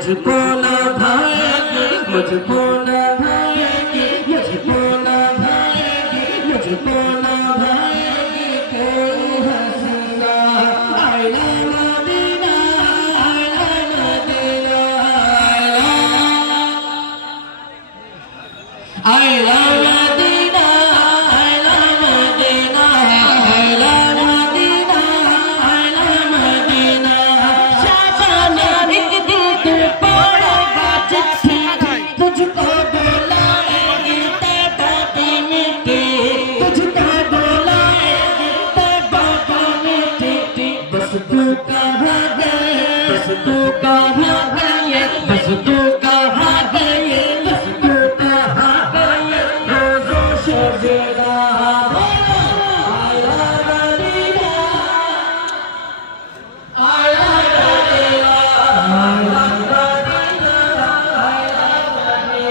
मुझको ना भाएगी, मुझको ना भाएगी, मुझको ना भाएगी, मुझको ना भाएगी कोई हंसना। आइला मदीना, आइला मदीना, आइला मदीना, आइला मदीना, आइला मदीना, आइला मदीना। शाबाना एक दिल तू पड़ेगा चिट्ठी, तुझको बुलाएगी तैबा की मिट्टी, तुझको बुलाएगी तैबा की मिट्टी। बस तू कहाँ गए, बस तू कहाँ गए, बस तू